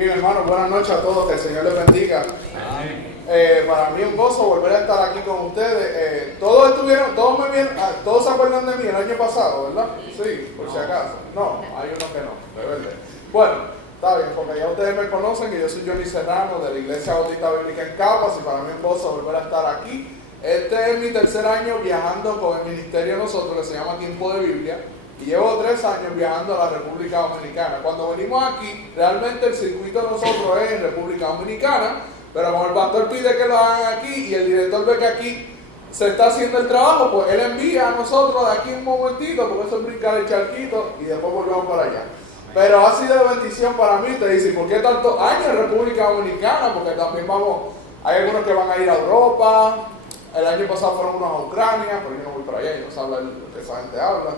Bien, hermanos, buenas noches a todos, que el Señor les bendiga. Para mí es un gozo volver a estar aquí con ustedes. Todos se acuerdan de mí el año pasado, ¿verdad? Sí, por si acaso. No, hay uno que no, de verdad. Bueno, está bien, porque ya ustedes me conocen, que yo soy Johnny Serrano de la Iglesia Bautista Bíblica en Caguas, y para mí es un gozo volver a estar aquí. Este es mi tercer año viajando con el ministerio de nosotros, que se llama Tiempo de Biblia. Y llevo 3 años viajando a la República Dominicana. Cuando venimos aquí, realmente el circuito de nosotros es en República Dominicana, pero como el pastor pide que lo hagan aquí y el director ve que aquí se está haciendo el trabajo, pues él envía a nosotros de aquí un momentito, porque eso es brincar el charquito y después volvemos para allá. Pero ha sido de bendición para mí. Te dicen, ¿por qué tantos años en República Dominicana? Porque también hay algunos que van a ir a Europa. El año pasado fueron unos a Ucrania, pero yo no voy para allá y no sé hablar lo que esa gente habla.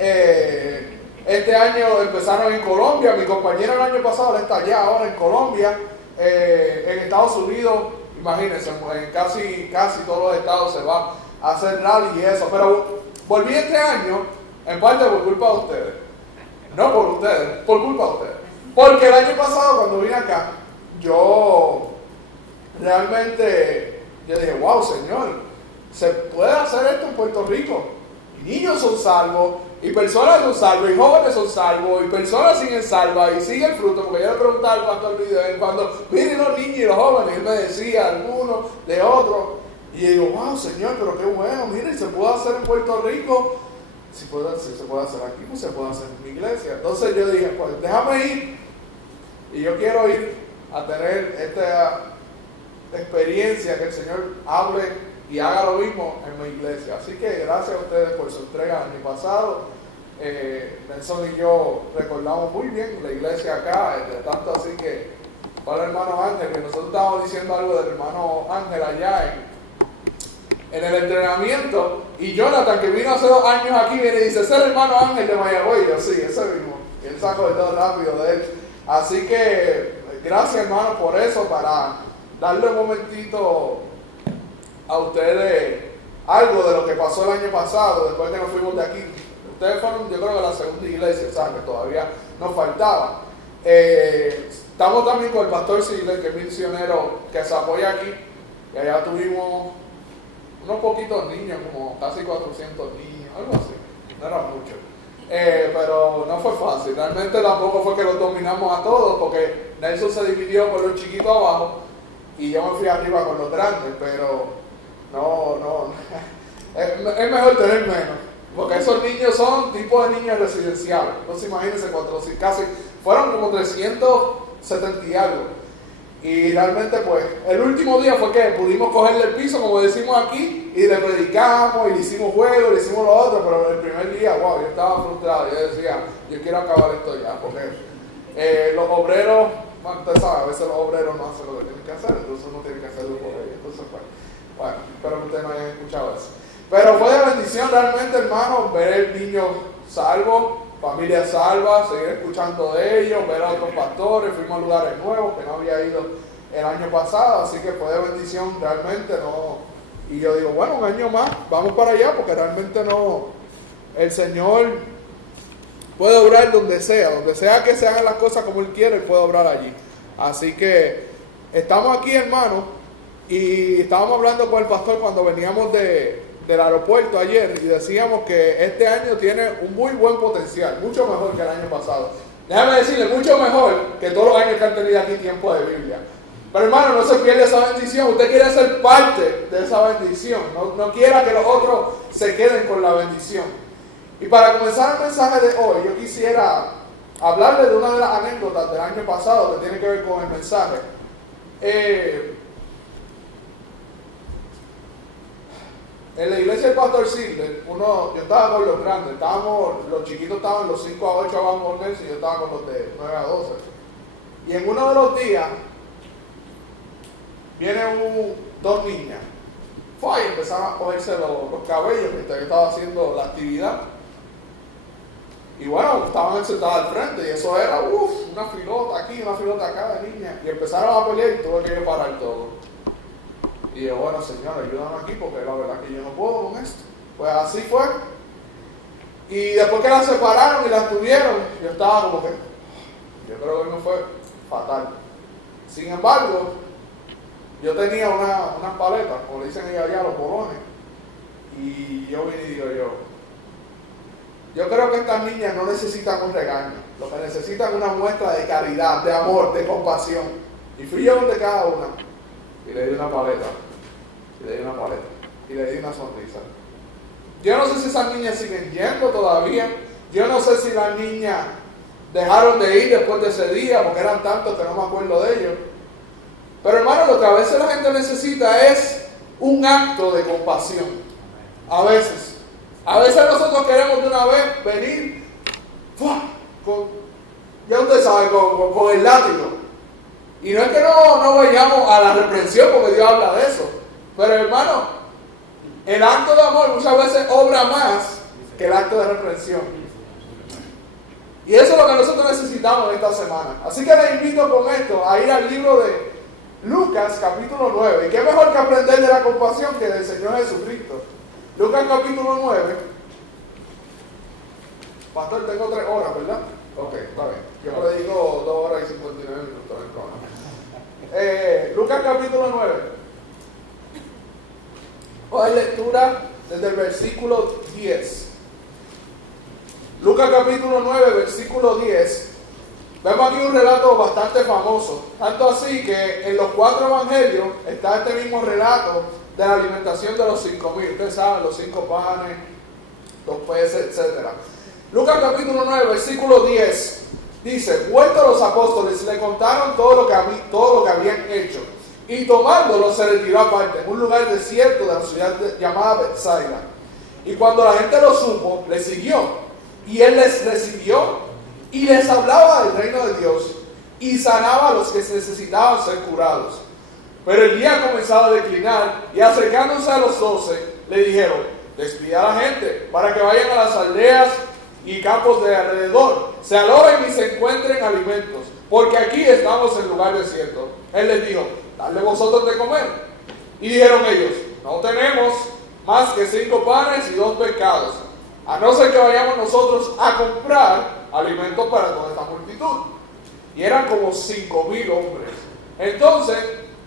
Este año empezaron en Colombia. Mi compañero el año pasado él está allá ahora en Colombia. En Estados Unidos, imagínense, en casi todos los estados se va a hacer rally y eso. Pero volví este año en parte por culpa de ustedes. No por ustedes, por culpa de ustedes. Porque el año pasado cuando vine acá, yo realmente dije, wow, Señor, ¿se puede hacer esto en Puerto Rico? Y niños son salvos, y personas son salvos, y jóvenes son salvos, y personas siguen salvas, y sigue el fruto. Porque yo le preguntaba al pastor Vidal, cuando miren los niños y los jóvenes, él me decía algunos de otros, y yo digo, wow, Señor, pero qué bueno, miren, se puede hacer en Puerto Rico. Si se puede hacer aquí, pues se puede hacer en mi iglesia. Entonces yo dije, pues déjame ir, y yo quiero ir a tener esta experiencia, que el Señor hable y haga lo mismo en mi iglesia. Así que gracias a ustedes por su entrega el año pasado. Nelson y yo recordamos muy bien la iglesia acá, tanto así que para el hermano Ángel, que nosotros estábamos diciendo algo del hermano Ángel allá en el entrenamiento, y Jonathan, que vino hace 2 años aquí, viene y dice, ese es el hermano Ángel de Mayagüey. Yo, sí, ese mismo. Y él sacó el dedo rápido de él. Así que gracias, hermano, por eso, para darle un momentito a ustedes algo de lo que pasó el año pasado, después que nos fuimos de aquí. Ustedes fueron, yo creo que la segunda iglesia, ¿saben? Que todavía nos faltaba. Estamos también con el pastor Sidler, que es misionero, que se apoya aquí, y allá tuvimos unos poquitos niños, como casi 400 niños, algo así, no era mucho. Pero no fue fácil, realmente tampoco fue que los dominamos a todos, porque Nelson se dividió con los chiquitos abajo, y yo me fui arriba con los grandes, pero no, es mejor tener menos, porque esos niños son tipos de niños residenciales. Entonces imagínense, fueron como 370 y algo, y realmente pues el último día fue que pudimos cogerle el piso, como decimos aquí, y le predicamos, y le hicimos juegos, le hicimos lo otro, pero el primer día, wow, yo estaba frustrado. Yo decía, yo quiero acabar esto ya, porque los obreros, bueno, usted sabe, a veces los obreros no hacen lo que tienen que hacer, entonces uno tiene que hacerlo por ellos. Entonces, bueno, espero que ustedes no hayan escuchado eso. Pero fue de bendición realmente, hermano, ver el niño salvo, familia salva, seguir escuchando de ellos, ver a otros pastores. Fuimos a lugares nuevos que no había ido el año pasado, así que fue de bendición realmente. Y yo digo, bueno, un año más, vamos para allá, porque realmente el Señor puede obrar donde sea que se hagan las cosas como Él quiere, Él puede obrar allí. Así que estamos aquí, hermano, y estábamos hablando con el pastor cuando veníamos del aeropuerto ayer, y decíamos que este año tiene un muy buen potencial, mucho mejor que el año pasado. Déjame decirle, mucho mejor que todos los años que han tenido aquí Tiempo de Biblia. Pero hermano, no se pierda esa bendición. Usted quiere ser parte de esa bendición. No quiera que los otros se queden con la bendición. Y para comenzar el mensaje de hoy, yo quisiera hablarle de una de las anécdotas del año pasado que tiene que ver con el mensaje. En la iglesia del pastor Sidler, yo estaba con los grandes, los chiquitos estaban los 5 a 8 abajo por mes, y yo estaba con los de 9 a 12. Y en uno de los días, vienen 2 niñas, y empezaron a cogerse los cabellos mientras yo estaba haciendo la actividad. Y bueno, estaban sentadas al frente, y eso era, una filota aquí, una filota acá de niñas. Y empezaron a pelear, y tuve que yo parar todo. Y yo, bueno, Señor, ayúdame aquí, porque la verdad que yo no puedo con esto. Pues así fue. Y después que las separaron y las tuvieron, yo estaba como que, yo creo que no fue fatal. Sin embargo, yo tenía unas paletas, como le dicen allá los bolones, y yo vine y digo yo creo que estas niñas no necesitan un regaño, lo que necesitan es una muestra de caridad, de amor, de compasión. Y fui yo donde cada una, y le di una paleta, y le di una paleta, y le di una sonrisa. Yo no sé si esas niñas siguen yendo todavía, yo no sé si las niñas dejaron de ir después de ese día, porque eran tantos que no me acuerdo de ellos. Pero hermano, lo que a veces la gente necesita es un acto de compasión. A veces nosotros queremos de una vez venir, ya usted sabe, con el látigo. Y no es que no vayamos a la reprensión, porque Dios habla de eso. Pero hermano, el acto de amor muchas veces obra más que el acto de reprensión. Y eso es lo que nosotros necesitamos esta semana. Así que les invito con esto a ir al libro de Lucas capítulo 9. ¿Y qué mejor que aprender de la compasión que del Señor Jesucristo? Lucas capítulo 9. Pastor, tengo 3 horas, ¿verdad? Ok, está bien. Yo predico 2 horas y 59 minutos en el Lucas capítulo 9. Hoy lectura desde el versículo 10. Lucas capítulo 9, versículo 10. Vemos aquí un relato bastante famoso. Tanto así que en los 4 evangelios está este mismo relato de la alimentación de los 5,000. Ustedes saben, los 5 panes, 2 peces, etc. Lucas capítulo 9, versículo 10. Dice: vueltos los apóstoles, le contaron todo lo que habían hecho. Y tomándolo se retiró aparte, en un lugar desierto de la ciudad llamada Betsaida. Y cuando la gente lo supo, le siguió. Y él les recibió y les hablaba del reino de Dios y sanaba a los que necesitaban ser curados. Pero el día comenzaba a declinar y acercándose a los 12, le dijeron: despida a la gente para que vayan a las aldeas y campos de alrededor, se alojen y se encuentren alimentos, porque aquí estamos en lugar desierto. Él les dijo: dadle vosotros de comer. Y dijeron ellos: no tenemos más que 5 panes y 2 pescados, a no ser que vayamos nosotros a comprar alimentos para toda esta multitud. Y eran como 5,000 hombres. Entonces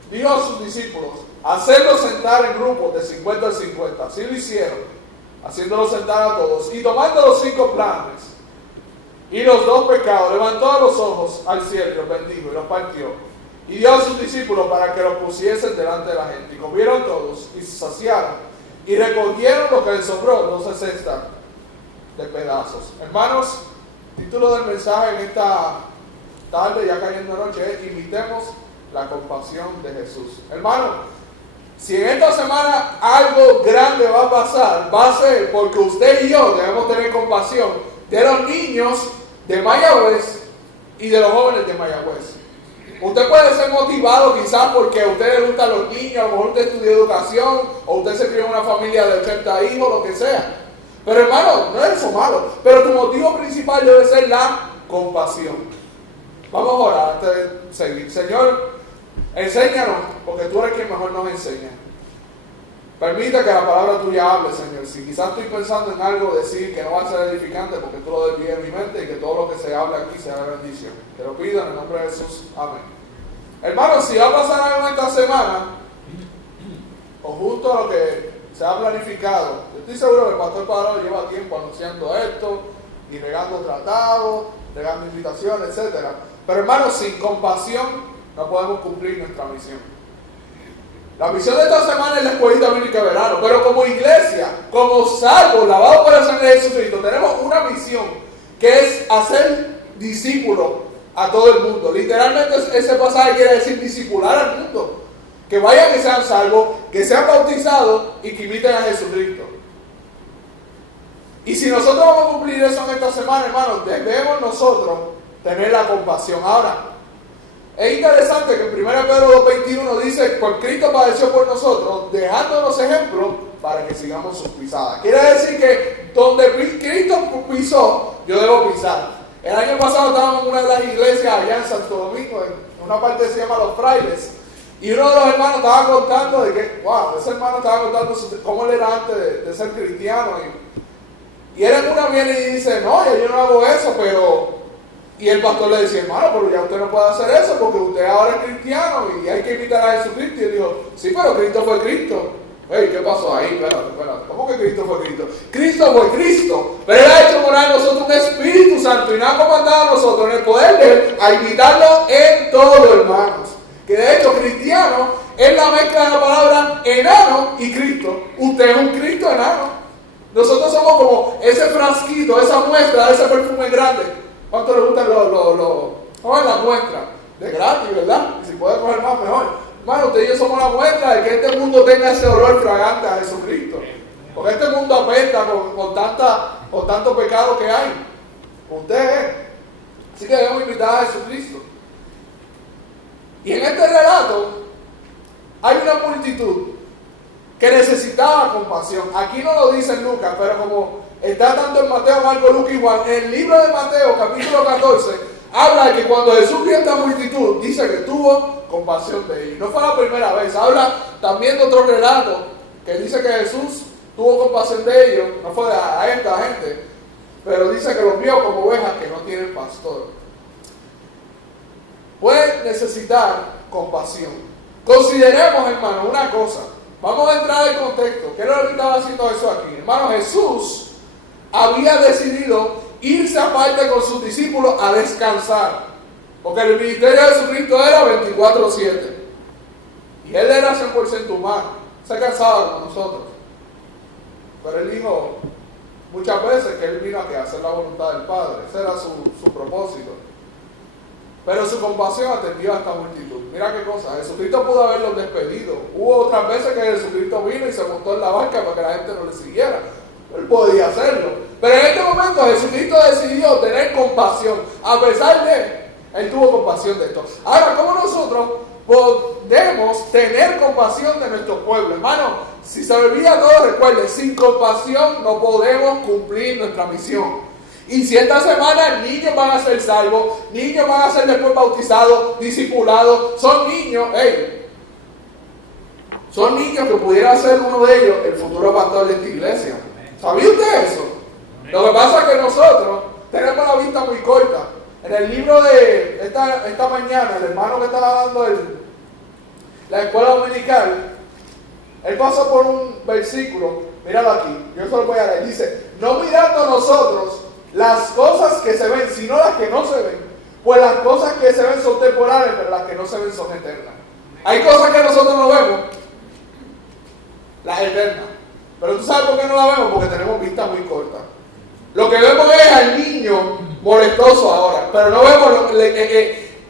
dijo a sus discípulos: hacerlos sentar en grupos de 50 en 50. Así lo hicieron, haciéndolos sentar a todos. Y tomando los 5 panes y los 2 pescados, levantó los ojos al cielo, los bendijo y los partió. Y dio a sus discípulos para que los pusiesen delante de la gente. Y comieron todos y se saciaron. Y recogieron lo que les sobró, 12 cestas de pedazos. Hermanos, el título del mensaje en esta tarde, ya cayendo noche, es: imitemos la compasión de Jesús. Hermano, si en esta semana algo grande va a pasar, va a ser porque usted y yo debemos tener compasión de los niños de Mayagüez y de los jóvenes de Mayagüez. Usted puede ser motivado quizás porque a usted le gustan los niños, a lo mejor usted estudió educación, o usted se crió en una familia de 80 hijos, lo que sea. Pero hermano, no es eso malo, pero tu motivo principal debe ser la compasión. Vamos a orar antes de seguir. Señor, enséñanos, porque tú eres quien mejor nos enseña. Permite que la palabra tuya hable, Señor. Si quizás estoy pensando en algo decir que no va a ser edificante, porque tú lo desvíes en mi mente, y que todo lo que se hable aquí sea bendición. Te lo pido en el nombre de Jesús. Amén. Hermanos, si va a pasar algo esta semana, o justo a lo que se ha planificado, yo estoy seguro que el pastor Padrón lleva tiempo anunciando esto, y regando tratados, regando invitaciones, etc. Pero hermanos, sin compasión no podemos cumplir nuestra misión. La misión de esta semana es la escuelita bíblica de verano, pero como iglesia, como salvos, lavados por la sangre de Jesucristo, tenemos una misión que es hacer discípulos a todo el mundo. Literalmente ese pasaje quiere decir discipular al mundo. Que vayan y sean salvos, que sean bautizados y que imiten a Jesucristo. Y si nosotros vamos a cumplir eso en esta semana, hermanos, debemos nosotros tener la compasión. Ahora, es interesante que en 1 Pedro 2:21 dice: por Cristo padeció por nosotros, dejándonos ejemplos para que sigamos sus pisadas. Quiere decir que donde Cristo pisó, yo debo pisar. El año pasado estábamos en una de las iglesias allá en Santo Domingo, en una parte que se llama Los Frailes, y uno de los hermanos estaba contando de que, ese hermano estaba contando cómo él era antes de ser cristiano, y él en una viene y dice: no, yo no hago eso, pero... Y el pastor le decía, hermano, pero ya usted no puede hacer eso porque usted ahora es cristiano y hay que imitar a Jesucristo. Y él dijo, sí, pero Cristo fue Cristo. Hey, ¿qué pasó ahí? Espérate. ¿Cómo que Cristo fue Cristo? Cristo fue Cristo, pero Él ha hecho morar en nosotros un Espíritu Santo y nos ha comandado a nosotros en el poder de Él a imitarlo en todo, hermanos. Que de hecho cristiano es la mezcla de la palabra enano y Cristo. Usted es un Cristo enano. Nosotros somos como ese frasquito, esa muestra de ese perfume grande. ¿Cuánto le gustan ¿cómo es la muestra? De gratis, ¿verdad? Y si puede coger más, mejor. Hermano, usted y yo somos la muestra de que este mundo tenga ese olor fragante a Jesucristo. Porque este mundo apesta con tanto pecado que hay. Usted es. Así que debemos invitar a Jesucristo. Y en este relato hay una multitud que necesitaba compasión. Aquí no lo dice Lucas, pero como está tanto en Mateo, Marcos, Lucas y Juan, en el libro de Mateo, capítulo 14, habla de que cuando Jesús vio esta multitud, dice que tuvo compasión de ellos. No fue la primera vez. Habla también de otro relato que dice que Jesús tuvo compasión de ellos. No fue a esta gente, pero dice que los vio como ovejas que no tienen pastor. Pueden necesitar compasión. Consideremos, hermano, una cosa. Vamos a entrar en contexto. ¿Qué es lo que estaba haciendo Jesús aquí? Hermano, Jesús había decidido irse aparte con sus discípulos a descansar. Porque el ministerio de Jesucristo era 24/7. Y Él era 100% humano. Se cansaba con nosotros. Pero Él dijo muchas veces que Él vino a hacer la voluntad del Padre. Ese era su propósito. Pero su compasión atendió a esta multitud. Mira qué cosa. Jesucristo pudo haberlos despedido. Hubo otras veces que Jesucristo vino y se montó en la barca para que la gente no le siguiera. Él podía hacerlo. Pero en este momento Jesucristo decidió tener compasión. A pesar de Él tuvo compasión de esto. Ahora, ¿cómo nosotros podemos tener compasión de nuestro pueblo? Hermano, si se olvida todo, recuerden, sin compasión no podemos cumplir nuestra misión. Y si esta semana niños van a ser salvos, niños van a ser después bautizados, discipulados, son niños, son niños que pudiera ser uno de ellos el futuro pastor de esta iglesia. ¿Sabía usted eso? Lo que pasa es que nosotros tenemos la vista muy corta. En el libro de esta mañana, el hermano que estaba dando la escuela dominical, él pasó por un versículo, míralo aquí, yo se lo voy a leer, dice, no mirando nosotros las cosas que se ven, sino las que no se ven, pues las cosas que se ven son temporales, pero las que no se ven son eternas. Hay cosas que nosotros no vemos, las eternas, pero tú sabes por qué no las vemos, porque tenemos vista muy corta. Lo que vemos es al niño molestoso ahora, pero no vemos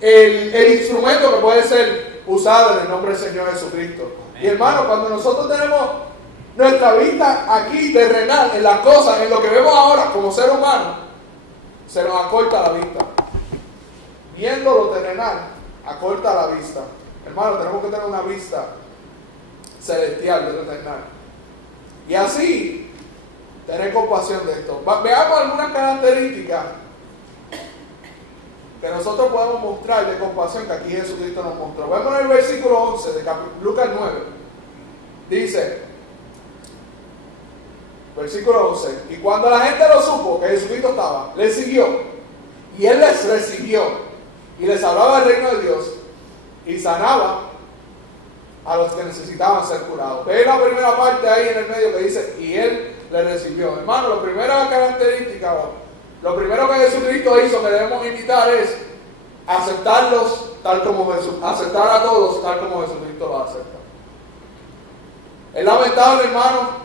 el instrumento que puede ser usado en el nombre del Señor Jesucristo. Y hermano, cuando nosotros tenemos nuestra vista aquí terrenal, en las cosas, en lo que vemos ahora como ser humano, se nos acorta la vista. Viendo lo terrenal, acorta la vista. Hermano, tenemos que tener una vista celestial de lo terrenal. Y así, tener compasión de esto. Veamos algunas características que nosotros podemos mostrar de compasión que aquí Jesucristo nos mostró. Vemos en el versículo 11 de Lucas 9. Dice, versículo 11, y cuando la gente lo supo que Jesucristo estaba, le siguió, y Él les recibió, y les hablaba del reino de Dios, y sanaba a los que necesitaban ser curados. Ve la primera parte ahí en el medio que dice, y Él le recibió. Hermano, la primera característica, lo primero que Jesucristo hizo que debemos imitar es aceptarlos tal como Jesús, aceptar a todos tal como Jesucristo los acepta. Es lamentable, hermano.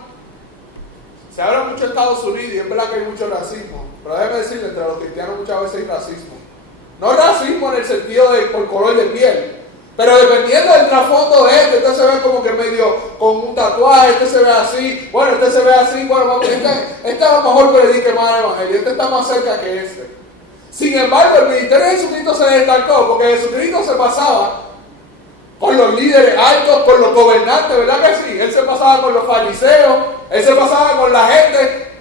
Se habla mucho de Estados Unidos y es verdad que hay mucho racismo, pero déjeme decirle, entre los cristianos muchas veces hay racismo. No racismo en el sentido de por color de piel, pero dependiendo del trasfondo de este se ve como que medio con un tatuaje, este se ve así, bueno, este se ve así, bueno, este a lo mejor predique más el evangelio, este está más cerca que este. Sin embargo, el ministerio de Jesucristo se destacó porque Jesucristo se pasaba con los líderes altos, con los gobernantes, ¿verdad que sí? Él se pasaba con los fariseos, Él se pasaba con la gente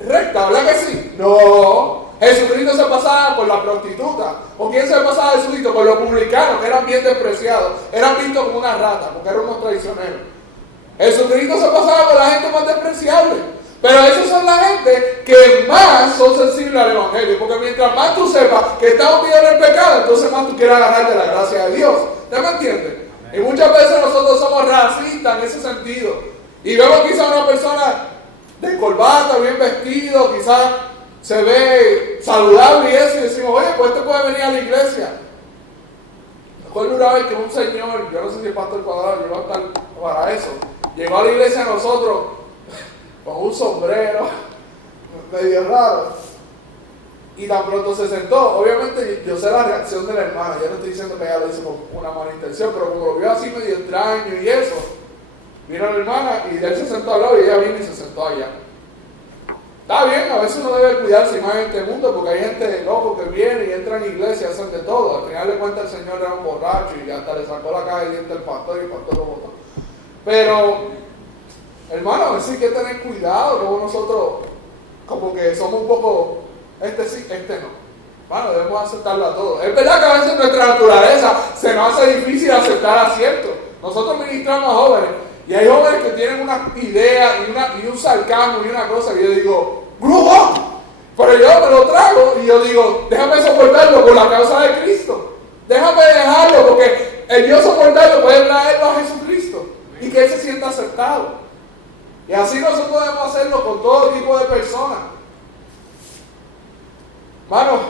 recta, ¿verdad que sí? No, Jesucristo se pasaba con la prostituta. ¿Con quién se pasaba Jesucristo? Con los publicanos, que eran bien despreciados, eran vistos como una rata, porque eran unos traicioneros. Jesucristo se pasaba con la gente más despreciable. Pero esos son la gente que más son sensibles al Evangelio, porque mientras más tú sepas que estás hundido en el pecado, entonces más tú quieres agarrar de la gracia de Dios. ¿Usted me entiende? Y muchas veces nosotros somos racistas en ese sentido. Y vemos quizás una persona de corbata, bien vestido, quizás se ve saludable y eso, y decimos, oye, pues este puede venir a la iglesia. Recuerdo una vez que un señor, yo no sé si el pastor Cuadrado llegó hasta para eso, llegó a la iglesia a nosotros con un sombrero medio raro, y tan pronto se sentó. Obviamente yo sé la reacción de la hermana, yo no estoy diciendo que ella lo hizo con una mala intención, pero como lo vio así medio extraño y eso, vino la hermana y él se sentó al lado y ella vino y se sentó allá. Está bien, a veces uno debe cuidarse más en este mundo, porque hay gente loco que viene y entra en iglesia y hacen de todo. Al final de cuentas el Señor era un borracho y hasta le sacó la caja de dientes al pastor y el pastor lo botó. Pero, hermano, a veces hay que tener cuidado, luego nosotros como que somos un poco, este sí, este no. Hermano, debemos aceptarlo a todos. Es verdad que a veces nuestra naturaleza se nos hace difícil aceptar aciertos. Nosotros ministramos a jóvenes y hay jóvenes que tienen una idea y un sarcasmo y una cosa y yo digo, ¡grupo! Pero yo me lo trago y yo digo, déjame soportarlo por la causa de Cristo. Déjame dejarlo porque el yo soportarlo puede traerlo a Jesucristo y que Él se sienta aceptado. Y así nosotros debemos hacerlo con todo tipo de personas. Hermano,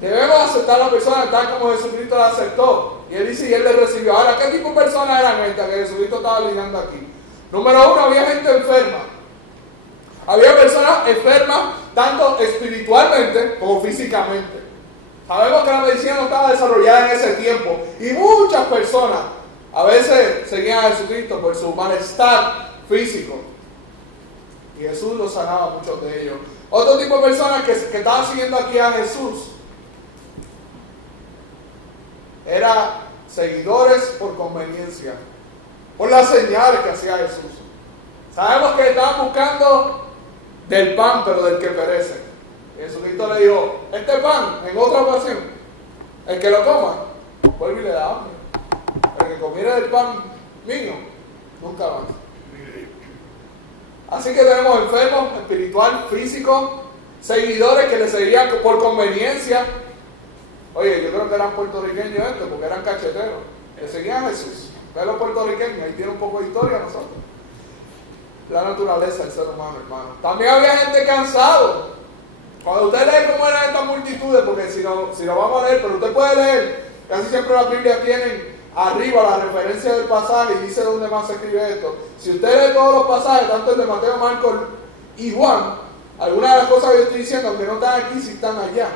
debemos aceptar a la persona tal como Jesucristo la aceptó. Y Él dice, y Él le recibió. Ahora, ¿qué tipo de personas eran estas que Jesucristo estaba lidiando aquí? Número uno, había gente enferma. Había personas enfermas tanto espiritualmente como físicamente. Sabemos que la medicina no estaba desarrollada en ese tiempo. Y muchas personas a veces seguían a Jesucristo por su malestar físico. Y Jesús los sanaba a muchos de ellos. Otro tipo de personas que estaban siguiendo aquí a Jesús eran seguidores por conveniencia, por las señales que hacía Jesús. Sabemos que estaban buscando del pan, pero del que perece. Y Jesucristo le dijo, este pan, en otra ocasión, el que lo coma, vuelve y le da hambre. El que comiera del pan mío, nunca más. Así que tenemos enfermos, espiritual, físico, seguidores que le seguían por conveniencia. Oye, yo creo que eran puertorriqueños estos, porque eran cacheteros. Le seguían a Jesús. Ve los puertorriqueños, ahí tiene un poco de historia nosotros. La naturaleza del ser humano, hermano. También había gente cansado. Cuando usted lee cómo eran estas multitudes, porque si lo vamos a leer, pero usted puede leer, casi siempre la Biblia tiene arriba la referencia del pasaje y dice dónde más se escribe esto. Si usted lee todos los pasajes, tanto el de Mateo, Marcos y Juan, algunas de las cosas que yo estoy diciendo, aunque no están aquí, sí están allá.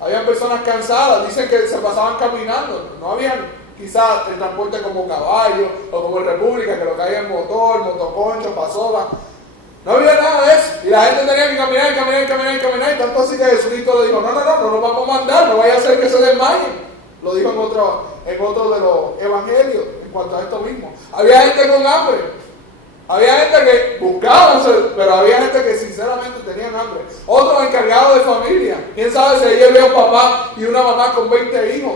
Habían personas cansadas, dicen que se pasaban caminando, no habían quizás el transporte como caballo o como en República, que lo que hay en motor, motoconcho, pasola. No había nada de eso. Y la gente tenía que caminar, y tanto así que Jesucristo le dijo, no nos vamos a mandar, no vaya a ser que se desmayen. Lo dijo en otro de los evangelios, en cuanto a esto mismo. Había gente con hambre. Había gente que buscaba, pero había gente que sinceramente tenían hambre. Otros encargados de familia. ¿Quién sabe si ahí había un papá y una mamá con 20 hijos?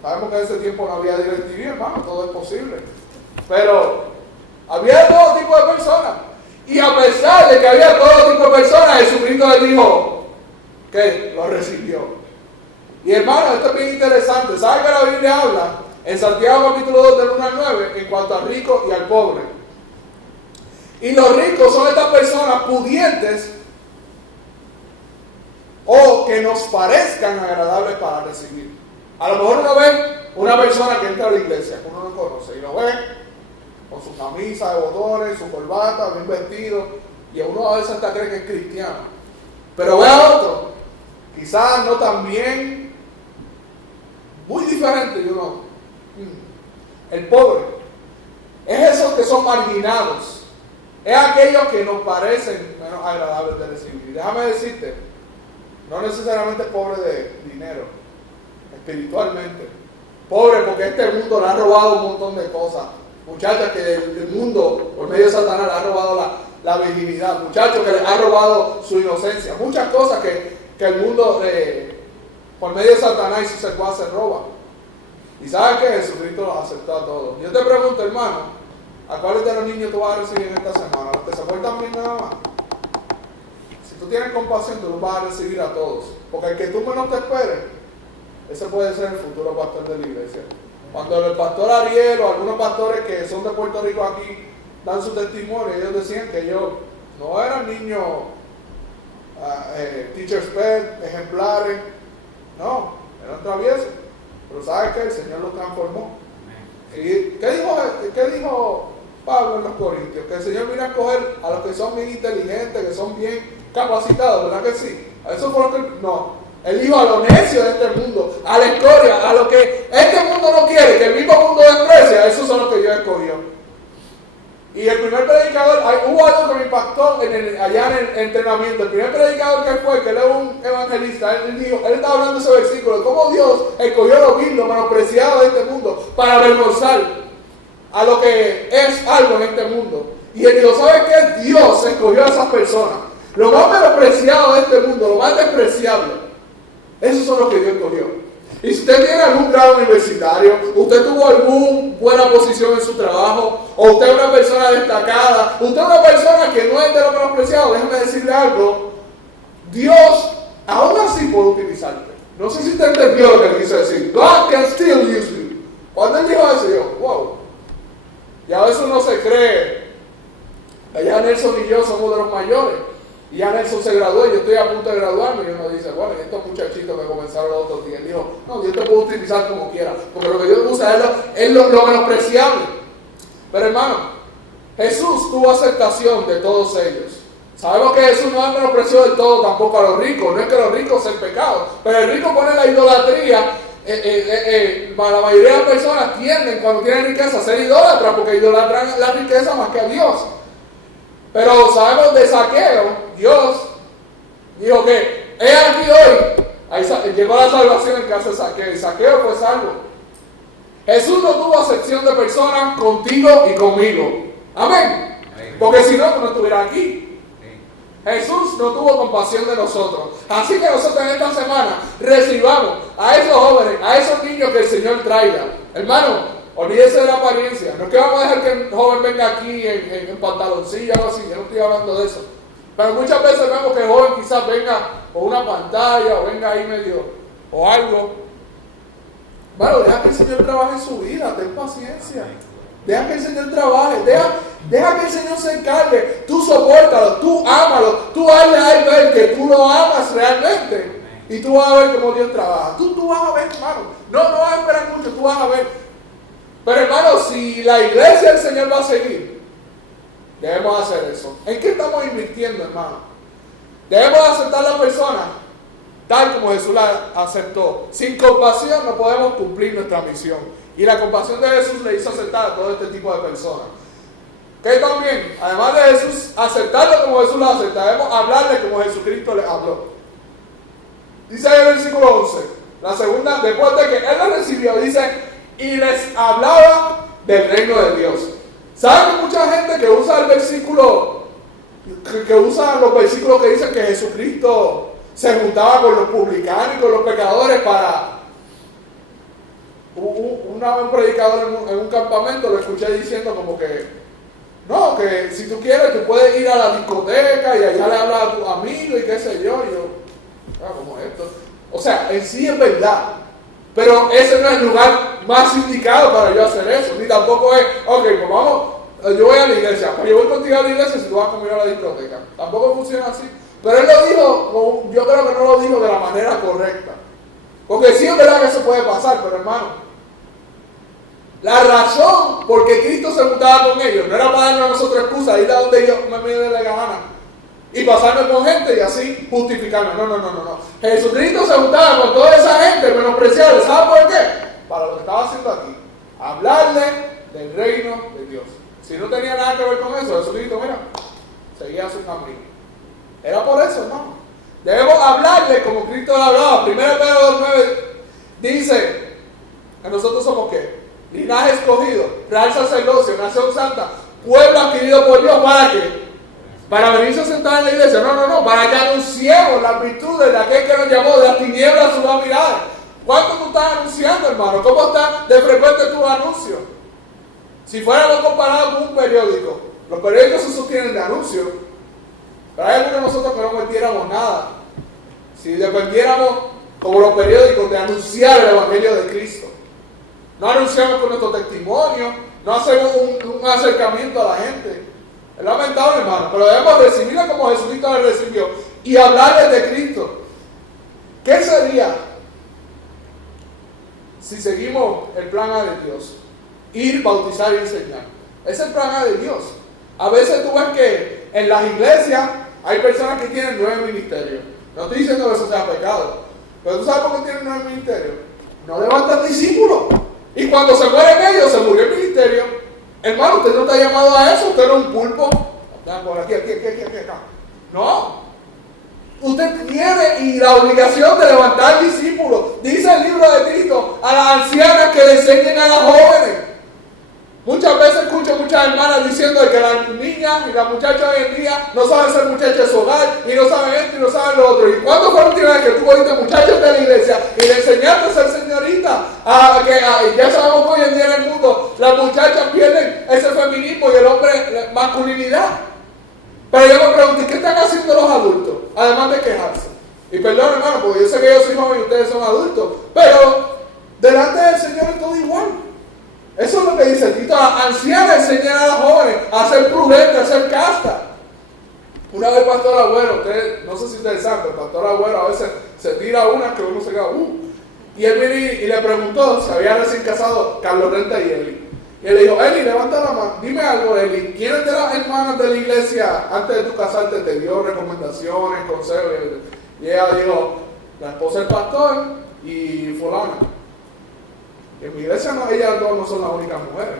Sabemos que en ese tiempo no había DirecTV, hermano, todo es posible. Pero había todo tipo de personas. Y a pesar de que había todo tipo de personas, Jesucristo les dijo que lo recibió. Y hermano, esto es bien interesante. ¿Sabe que la Biblia habla en Santiago capítulo 2 del 1 al 9 en cuanto al rico y al pobre? Y los ricos son estas personas pudientes o que nos parezcan agradables para recibir. A lo mejor uno ve una persona que entra a la iglesia, que uno no conoce, y lo ve con su camisa de botones, su corbata, bien vestido, y a uno a veces hasta cree que es cristiano. Pero ve a otro, quizás no tan bien, muy diferente, y uno, el pobre, es esos que son marginados. Es aquellos que nos parecen menos agradables de recibir. Y déjame decirte, no necesariamente pobre de dinero, espiritualmente. Pobre porque este mundo le ha robado un montón de cosas. Muchachas que el mundo, por medio de Satanás, le ha robado la virginidad. Muchachos que le ha robado su inocencia. Muchas cosas que el mundo, por medio de Satanás y sus secuaces, roba. Y ¿sabes qué? Jesucristo los aceptó a todos. Yo te pregunto, hermano, ¿a cuáles de los niños tú vas a recibir en esta semana? ¿Los que se portan bien nada más? tú tienes compasión, tú los vas a recibir a todos. Porque el que tú menos te esperes, ese puede ser el futuro pastor de la iglesia. Cuando el pastor Ariel o algunos pastores que son de Puerto Rico aquí dan su testimonio, ellos decían que ellos no eran niños teachers pet, ejemplares, no, eran traviesos. Pero ¿sabes qué? El Señor los transformó. ¿Y qué dijo Pablo en los Corintios? Que el Señor viene a escoger a los que son bien inteligentes, que son bien capacitados, ¿verdad que sí? A eso fue lo que... No. Él dijo a lo necio de este mundo, a la escoria, a lo que este mundo no quiere, que el mismo mundo desprecia, esos son los que Dios escogió. Y el primer predicador, hubo algo que me impactó allá en el entrenamiento. El primer predicador que fue, que él es un evangelista, él estaba hablando de ese versículo, de cómo Dios escogió lo vil, lo menospreciado de este mundo, para avergonzar a lo que es algo en este mundo. Y él dijo, ¿sabes qué? Dios escogió a esas personas. Lo más menospreciado de este mundo, lo más despreciable, esos son los que Dios escogió. Y si usted tiene algún grado universitario, usted tuvo alguna buena posición en su trabajo, o usted es una persona destacada, usted es una persona que no es de lo menospreciado, déjeme decirle algo, Dios aún así puede utilizarte. No sé si usted entendió lo que quiso decir. God can still use you. Cuando él dijo eso, yo, wow. Y a veces uno se cree, allá Nelson y yo somos de los mayores. Y ya Nelson se graduó y yo estoy a punto de graduarme. Y uno dice, bueno, y estos muchachitos que comenzaron los otros días. Él dijo, no, Dios te puede utilizar como quiera. Porque lo que Dios usa es lo menospreciable. Pero hermano, Jesús tuvo aceptación de todos ellos. Sabemos que Jesús no es menospreció del todo tampoco a los ricos. No es que los ricos sean pecados. Pero el rico pone la idolatría. La mayoría de las personas tienden, cuando tienen riqueza, a ser idólatras. Porque idolatran la riqueza más que a Dios. Pero sabemos de Zaqueo, Dios dijo que he aquí hoy, ahí llegó la salvación en casa de Zaqueo, y Zaqueo fue salvo. Jesús no tuvo acepción de personas contigo y conmigo. Amén. Porque si no, tú no estuvieras aquí. Jesús no tuvo compasión de nosotros. Así que nosotros en esta semana recibamos a esos jóvenes, a esos niños que el Señor traiga. Hermano, olvídese de la apariencia. No es que vamos a dejar que el joven venga aquí en pantaloncillo o algo así. Yo no estoy hablando de eso. Pero muchas veces vemos que el joven quizás venga con una pantalla o venga ahí medio o algo. Bueno, deja que el Señor trabaje en su vida. Ten paciencia. Deja que el Señor trabaje. Deja que el Señor se encargue. Tú sopórtalo. Tú ámalo. Tú hazle a él ver que tú lo amas realmente. Y tú vas a ver cómo Dios trabaja. Tú vas a ver, hermano. No vas a esperar mucho. Tú vas a ver. Pero hermano, si la iglesia del Señor va a seguir, debemos hacer eso. ¿En qué estamos invirtiendo, hermano? Debemos aceptar a la persona tal como Jesús la aceptó. Sin compasión no podemos cumplir nuestra misión. Y la compasión de Jesús le hizo aceptar a todo este tipo de personas. Que también, además de Jesús aceptarlo como Jesús lo acepta, debemos hablarle como Jesucristo le habló. Dice ahí el versículo 11, la segunda, después de que él lo recibió, dice, y les hablaba del reino de Dios. ¿Saben que mucha gente que usa el versículo, que usa los versículos que dicen que Jesucristo se juntaba con los publicanos y con los pecadores para... Un predicador en un campamento lo escuché diciendo como que no, que si tú quieres tú puedes ir a la discoteca y allá le hablas a tus amigos y qué sé yo. Y yo, ¿cómo es esto? O sea, en sí es verdad. Pero ese no es el lugar más indicado para yo hacer eso. Ni tampoco es, ok, pues vamos, yo voy a la iglesia. Pues yo voy contigo a la iglesia si tú vas conmigo a la discoteca. Tampoco funciona así. Pero él lo dijo, yo creo que no lo dijo de la manera correcta. Porque sí es verdad que eso puede pasar, pero hermano, la razón por qué Cristo se juntaba con ellos no era para darnos a nosotros excusa, ir a donde yo me dé la gana y pasarme con gente y así justificarme. No. Jesucristo se juntaba con toda esa gente menospreciable. ¿Sabe por qué? Para lo que estaba haciendo aquí. Hablarle del reino de Dios. Si no tenía nada que ver con eso, Jesucristo, mira, seguía su camino. Era por eso, hermano. Debemos hablarle como Cristo le hablaba. 1 Pedro 2:9 dice que nosotros somos ¿qué? Linaje escogido, real sacerdocio, nación santa, pueblo adquirido por Dios. ¿Para qué? Para venirse a sentar en la iglesia. No, para que anunciemos las virtudes de aquel que nos llamó de las tinieblas a su luz mirada. ¿Cuánto tú estás anunciando, hermano? ¿Cómo está de frecuente tu anuncio? Si fuéramos comparados con un periódico, los periódicos se sostienen de anuncios. Pero hay algunos de nosotros que no metiéramos nada. Si dependiéramos, como los periódicos, de anunciar el Evangelio de Cristo. No anunciamos con nuestro testimonio, no hacemos un acercamiento a la gente. Es lamentable, hermano, pero debemos recibirla como Jesucristo le recibió y hablarles de Cristo. ¿Qué sería si seguimos el plan A de Dios? Ir, bautizar y enseñar. Es el plan A de Dios. A veces tú ves que en las iglesias hay personas que tienen 9 ministerios. No estoy diciendo que eso sea pecado, pero tú sabes por qué tienen 9 ministerios. No levantan discípulos. Y cuando se mueren ellos, se murió el ministerio. Hermano, usted no está llamado a eso, usted no es un pulpo. Por aquí, acá. No. Usted tiene y la obligación de levantar discípulos. Dice el libro de Cristo a las ancianas que le enseñen a las jóvenes. Muchas veces escucho muchas hermanas diciendo que las niñas y las muchachas hoy en día no saben ser muchachas de su hogar y no saben esto y no saben lo otro. ¿Y cuándo fue la última vez que tú oíste muchachos de la iglesia y le enseñaste a ser señorita? Ya sabemos que hoy en día en el mundo las muchachas pierden ese feminismo y el hombre masculinidad. Pero yo me pregunto, ¿qué están haciendo los adultos? Además de quejarse. Y perdón, hermano, porque yo sé que yo soy joven y ustedes son adultos, pero delante del Señor es todo igual. Eso es lo que dice Tito. A ancianas enseñan a las jóvenes a ser prudentes, a ser castas. Una vez el pastor Agüero, no sé si ustedes saben, el pastor Agüero a veces se tira unas que uno se queda, Y él vino y le preguntó, se había recién casado Carlos Renta y Eli. Y él le dijo, Eli, levanta la mano, dime algo, Eli, ¿quiénes de las hermanas de la iglesia antes de tu casarte te dio recomendaciones, consejos? Y ella dijo, la esposa del pastor y fulana. En mi iglesia ellas dos no son las únicas mujeres.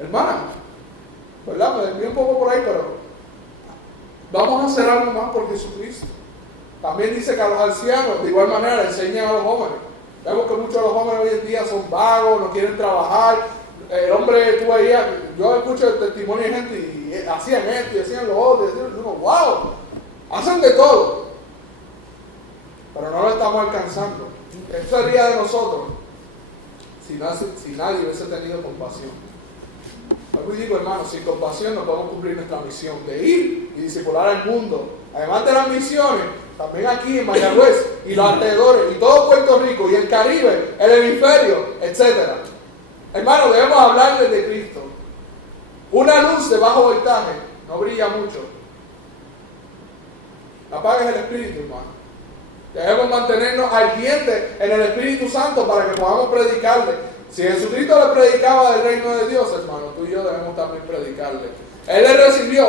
Hermana, ¿verdad? Me desvío un poco por ahí, pero vamos a hacer algo más por Jesucristo. También dice que a los ancianos, de igual manera, le enseñan a los jóvenes. Vemos que muchos de los jóvenes hoy en día son vagos, no quieren trabajar. El hombre, tú veías, yo escucho el testimonio de gente y hacían esto y hacían lo otro. Y uno, wow, hacen de todo. Pero no lo estamos alcanzando. Eso sería de nosotros si nadie hubiese tenido compasión. Algo digo, hermano, sin compasión no podemos cumplir nuestra misión de ir y discipular al mundo. Además de las misiones, también aquí en Mayagüez y los alrededores y todo Puerto Rico y el Caribe, el hemisferio, etc. Hermano, debemos hablarles de Cristo. Una luz de bajo voltaje no brilla mucho. Apagues el espíritu, hermano. Debemos mantenernos ardientes en el Espíritu Santo para que podamos predicarle. Si Jesucristo le predicaba del reino de Dios, hermano, tú y yo debemos también predicarle. Él le recibió,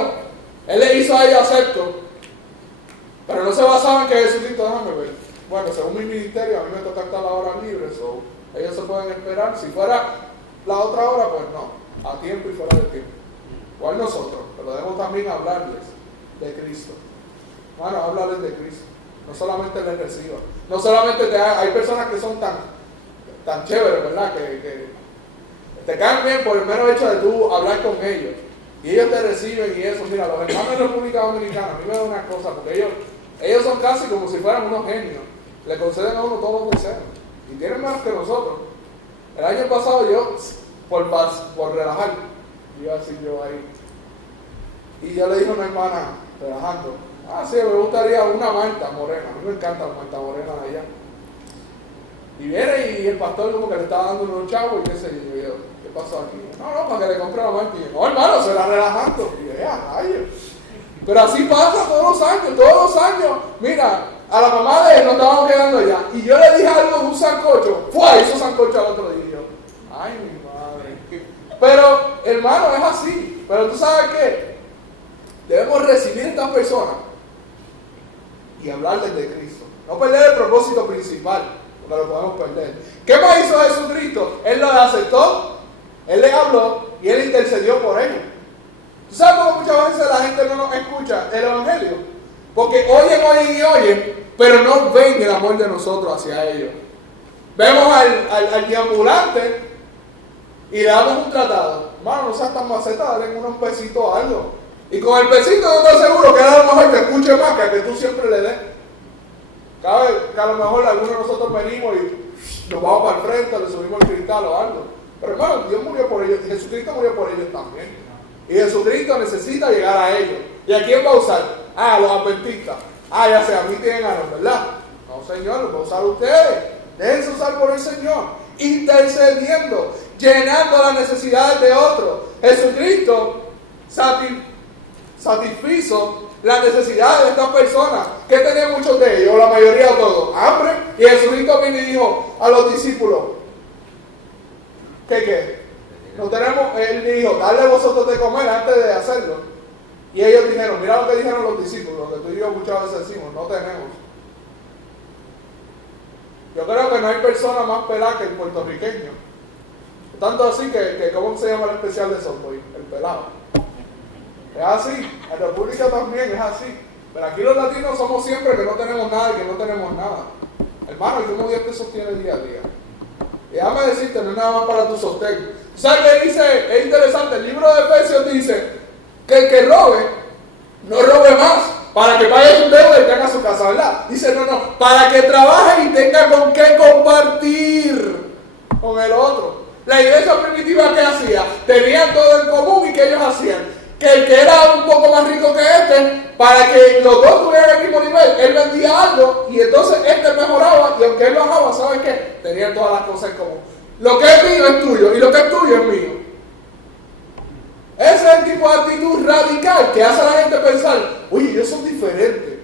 Él le hizo a ellos acepto, pero no se basaba en que Jesucristo, déjame ver. Bueno, según mi ministerio, a mí me toca estar la hora libre, ellos se pueden esperar. Si fuera la otra hora, pues no, a tiempo y fuera de tiempo. Igual nosotros, pero debemos también hablarles de Cristo. Bueno, hablarles de Cristo. No solamente les reciba. No solamente hay personas que son tan chéveres, ¿verdad? Que te caen bien por el mero hecho de tú hablar con ellos. Y ellos te reciben y eso. Mira, los hermanos de República Dominicana, a mí me da una cosa, porque ellos son casi como si fueran unos genios. Le conceden a uno todos los deseos. Y tienen menos que nosotros. El año pasado yo, por relajar, iba a decir yo ahí. Y yo le dije a una hermana, relajando, sí, me gustaría una Marta morena. A mí me encanta la Marta morena de allá. Y viene y el pastor como que le estaba dando unos chavos y qué sé yo. ¿Qué pasó aquí? No, para que le compre la Marta. Y yo, no, hermano, se la relajando. Y yo, rayos. Pero así pasa todos los años. Mira, a la mamá de él nos estábamos quedando allá. Y yo le dije algo de un sancocho. ¡Fue! Hizo sancocho al otro día. Y yo, ay, mi madre. Pero, hermano, es así. Pero tú sabes qué. Debemos recibir a estas personas y hablarles de Cristo. No perder el propósito principal, porque lo podemos perder. ¿Qué más hizo Jesucristo? Él los aceptó, Él les habló y Él intercedió por ellos. ¿Tú sabes cómo muchas veces la gente no nos escucha el Evangelio? Porque oyen, pero no ven el amor de nosotros hacia ellos. Vemos al deambulante y le damos un tratado. Hermano, no seas tan maceta, dale unos pesitos o algo. Y con el pesito yo te aseguro que a lo mejor te escuche más que tú siempre le des. Cada vez que a lo mejor algunos de nosotros venimos y nos vamos para el frente, le subimos el cristal o algo. Pero hermano, Dios murió por ellos, Jesucristo murió por ellos también. Y Jesucristo necesita llegar a ellos. ¿Y a quién va a usar? A los adventistas. Ya sé, a mí tienen a los, ¿verdad? No, Señor, los va a usar ustedes. Déjense usar por el Señor. Intercediendo, llenando las necesidades de otros. Jesucristo satisfizo las necesidades de estas personas. ¿Qué tenían muchos de ellos? O la mayoría de todos. Hambre. Y Jesucristo vino y dijo a los discípulos, ¿qué? No tenemos, él dijo, dale vosotros de comer antes de hacerlo. Y ellos dijeron, mira lo que dijeron los discípulos, lo que tú y yo muchas veces decimos, no tenemos. Yo creo que no hay persona más pelada que el puertorriqueño. Tanto así que ¿cómo se llama el especial de Subway? El pelado. Es así, en República también es así. Pero aquí los latinos somos siempre que no tenemos nada y que no tenemos nada. Hermano, el mismo Dios te sostiene día a día. Y déjame decirte, no es nada más para tu sostén. ¿Sabes qué dice? Es interesante, el libro de Efesios dice que el que robe, no robe más, para que pague su deuda y tenga su casa, ¿verdad? Dice, no, para que trabaje y tenga con qué compartir con el otro. La iglesia primitiva, ¿qué hacía? Tenían todo en común y ¿qué ellos hacían? Que el que era un poco más rico que este, para que los dos tuvieran el mismo nivel, él vendía algo y entonces este mejoraba y aunque él bajaba, ¿sabes qué? Tenían todas las cosas en común. Lo que es mío es tuyo y lo que es tuyo es mío. Ese es el tipo de actitud radical que hace a la gente pensar, oye, ellos son diferentes.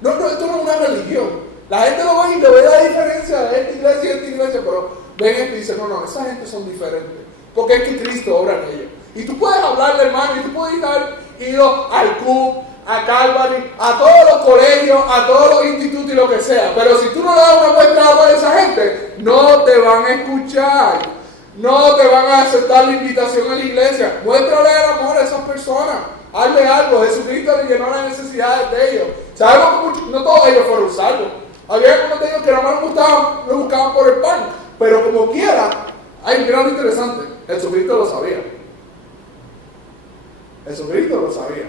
No, esto no es una religión. La gente lo ve y le ve la diferencia de esta iglesia, pero ven esto y dicen, no, esa gente son diferentes. Porque es que Cristo obra en ellos. Y tú puedes hablarle, hermano, y tú puedes ir al CUB, a Calvary, a todos los colegios, a todos los institutos y lo que sea. Pero si tú no le das una muestra de amor a esa gente, no te van a escuchar. No te van a aceptar la invitación a la iglesia. Muéstrale el amor a esas personas. Hazle algo. Jesucristo le llenó las necesidades de ellos. Sabemos que no todos ellos fueron salvos. Había algunos de ellos que nada más lo buscaban por el pan. Pero como quiera, mira lo interesante. Jesucristo lo sabía. Jesucristo lo sabía.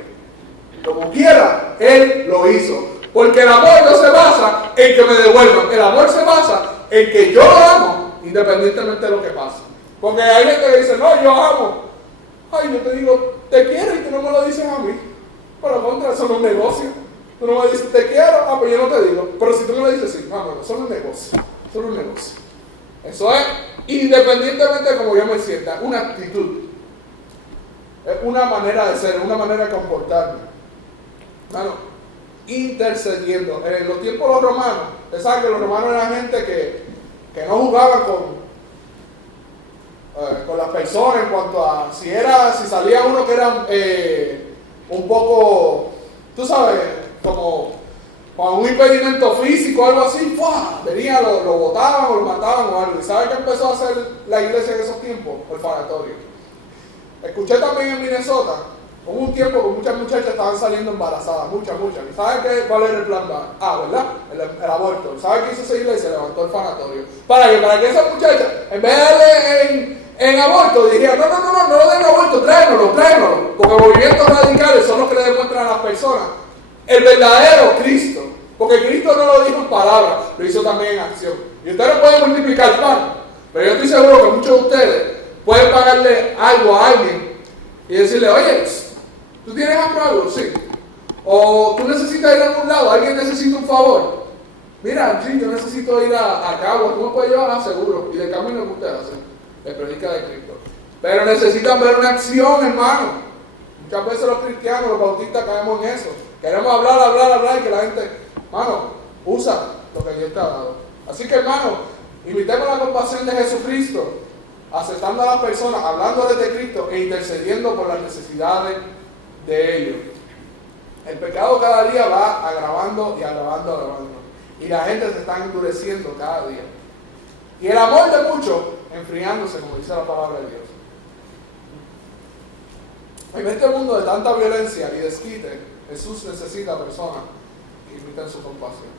Como quiera, Él lo hizo. Porque el amor no se basa en que me devuelvan. El amor se basa en que yo lo amo, independientemente de lo que pase. Porque hay gente que dice, no, yo amo. Yo te digo, te quiero y tú no me lo dices a mí. Por lo contra, eso no es un negocio. Tú no me dices, te quiero, pues yo no te digo. Pero si tú me lo dices, sí, no, eso no es un negocio. Eso no es un negocio. Eso es independientemente de cómo yo me sienta, una actitud. Es una manera de ser, una manera de comportarme. Bueno, intercediendo. En los tiempos de los romanos, ustedes saben que los romanos eran gente que no jugaban con las personas en cuanto a si salía uno que era un poco, tú sabes, como con un impedimento físico o algo así, venía, lo botaban o lo mataban o algo. ¿Y sabes qué empezó a hacer la iglesia en esos tiempos? Orfanatorio. Escuché también en Minnesota, hubo un tiempo que muchas muchachas estaban saliendo embarazadas, muchas. ¿Y saben cuál era el plan A? ¿Verdad? El aborto. ¿Saben qué hizo esa iglesia? Levantó el orfanatorio. ¿Para que esas muchachas, en vez de darle en aborto, dirían, no lo den aborto, tráenoslo. Porque movimientos radicales son los que le demuestran a las personas el verdadero Cristo. Porque Cristo no lo dijo en palabras, lo hizo también en acción. Y ustedes pueden multiplicar pan, pero yo estoy seguro que muchos de ustedes pueden pagarle algo a alguien y decirle, oye, ¿tú tienes hambre o algo? Sí. O tú necesitas ir a algún lado, alguien necesita un favor. Mira, sí, yo necesito ir a Cabo, tú me puedes llevar a seguro. Y de camino que ustedes hacen, le predica de Cristo. Pero necesitan ver una acción, hermano. Muchas veces los cristianos, los bautistas caemos en eso. Queremos hablar y que la gente, hermano, usa lo que Dios te ha dado. Así que, hermano, imitemos la compasión de Jesucristo, aceptando a las personas, hablándoles de Cristo e intercediendo por las necesidades de ellos. El pecado cada día va agravando. Y la gente se está endureciendo cada día. Y el amor de muchos enfriándose, como dice la palabra de Dios. En este mundo de tanta violencia y desquite, Jesús necesita personas que imiten su compasión.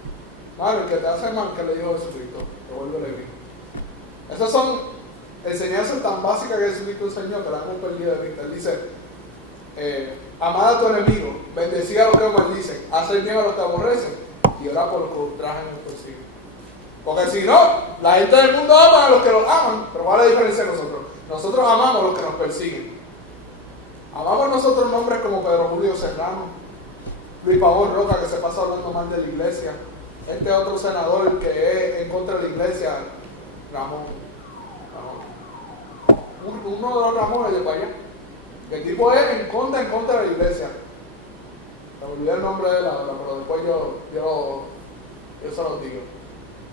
El que te hace mal, que le dijo Jesucristo, te vuelve alegría. Esas son enseñanzas tan básicas que Jesucristo enseñó que las hemos perdido de vista. Él dice, amad a tu enemigo, bendecid a los que maldicen, haz el bien a los que aborrecen y orad por los que ultrajan y los persiguen. Porque si no, la gente del mundo ama a los que los aman, pero ¿cuál es la diferencia de nosotros? Nosotros amamos a los que nos persiguen. Amamos nosotros nombres como Pedro Julio Serrano, Luis Pavón Roca, que se pasa hablando mal de la iglesia. Este otro senador que es en contra de la iglesia, Ramón. Uno de los Ramones de para allá. El tipo es en contra de la iglesia. Me olvidé el nombre de él ahora, pero después yo se los digo.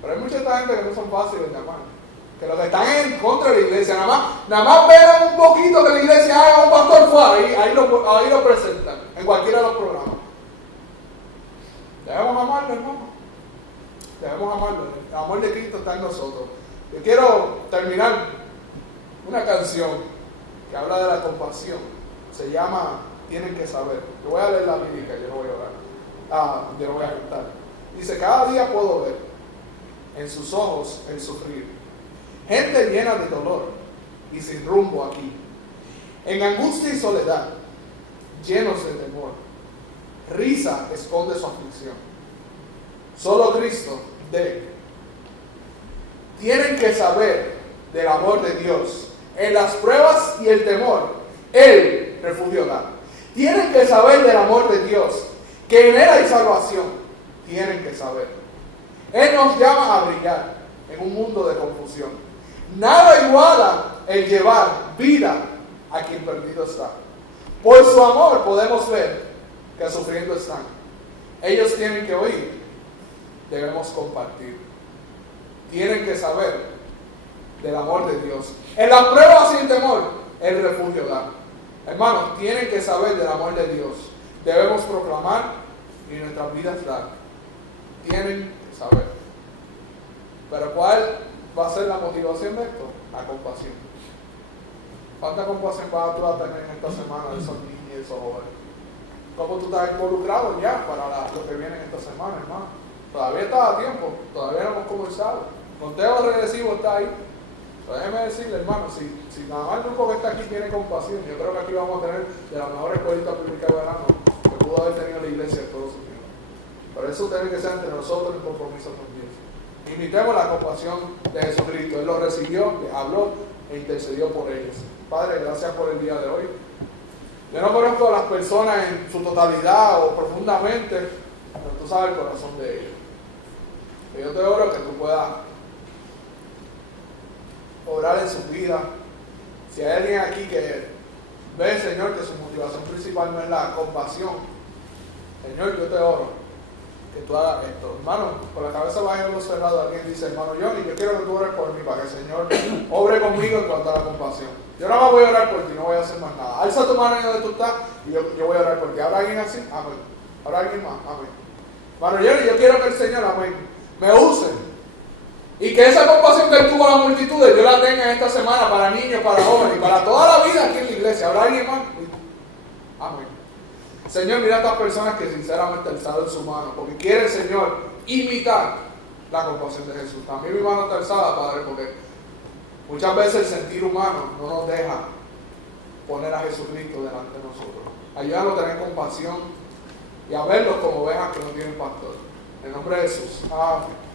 Pero hay mucha gente que no son fáciles de llamar. Que los que están en contra de la iglesia, nada más vean un poquito que la iglesia haga un pastor fuera, ahí lo presentan, en cualquiera de los programas. Debemos amarlo, hermano. Debemos amarlo. El amor de Cristo está en nosotros. Yo quiero terminar una canción que habla de la compasión. Se llama Tienen que saber. Yo voy a leer la lírica, yo no voy a orar. Yo no voy a cantar. Dice, cada día puedo ver en sus ojos el sufrir. Gente llena de dolor y sin rumbo aquí. En angustia y soledad, llenos de temor. Risa esconde su aflicción. Solo Cristo tienen que saber del amor de Dios. En las pruebas y el temor, Él refugio da. Tienen que saber del amor de Dios, que en Él hay salvación. Tienen que saber. Él nos llama a brillar en un mundo de confusión. Nada iguala el llevar vida a quien perdido está. Por su amor podemos ver que sufriendo están. Ellos tienen que oír, debemos compartir. Tienen que saber del amor de Dios. En la prueba sin temor, el refugio da. Hermanos, tienen que saber del amor de Dios. Debemos proclamar y nuestras vidas dar. Tienen que saber. Pero ¿cuál va a ser la motivación de esto? La compasión. ¿Cuánta compasión vas tú a tener en esta semana de esos niños y de esos jóvenes? ¿Cómo tú estás involucrado ya para lo que viene en esta semana, hermano? Todavía está a tiempo, todavía no hemos comenzado. Conteo regresivo está ahí. Pero déjeme decirle, hermano, si nada más el grupo que está aquí tiene compasión, yo creo que aquí vamos a tener de las mejores escuelitas públicas de verano que pudo haber tenido la iglesia en todos sus tiempos. Pero eso tiene que ser entre nosotros en compromiso con Dios. Imitemos la compasión de Jesucristo. Él lo recibió, les habló e intercedió por ellos. Padre, gracias por el día de hoy. Yo no conozco a las personas en su totalidad o profundamente, pero tú sabes el corazón de ellos. Y yo te oro que tú puedas obrar en su vida. Si hay alguien aquí que ve, Señor, que su motivación principal no es la compasión, Señor, yo te oro que tú hagas esto. Hermano, con la cabeza baja y los cerrados, alguien dice, hermano Johnny, yo quiero que tú ores por mí para que el Señor obre conmigo en cuanto a la compasión. Yo nada más voy a orar por ti, no voy a hacer más nada. Alza tu mano ahí donde tú estás y yo voy a orar por ti. ¿Habrá alguien así? Amén. ¿Habrá alguien más? Amén. Hermano Johnny, yo quiero que el Señor, amén, me use. Y que esa compasión que Él tuvo a las multitudes, yo la tenga en esta semana para niños, para jóvenes y para toda la vida aquí en la iglesia. ¿Habrá alguien más? Amén. Señor, mira a estas personas que sinceramente alzaron su mano, porque quiere el Señor imitar la compasión de Jesús. También mi mano está alzada, Padre, porque muchas veces el sentir humano no nos deja poner a Jesucristo delante de nosotros. Ayúdanos a tener compasión y a verlos como ovejas que no tienen pastor. En el nombre de Jesús. Amén.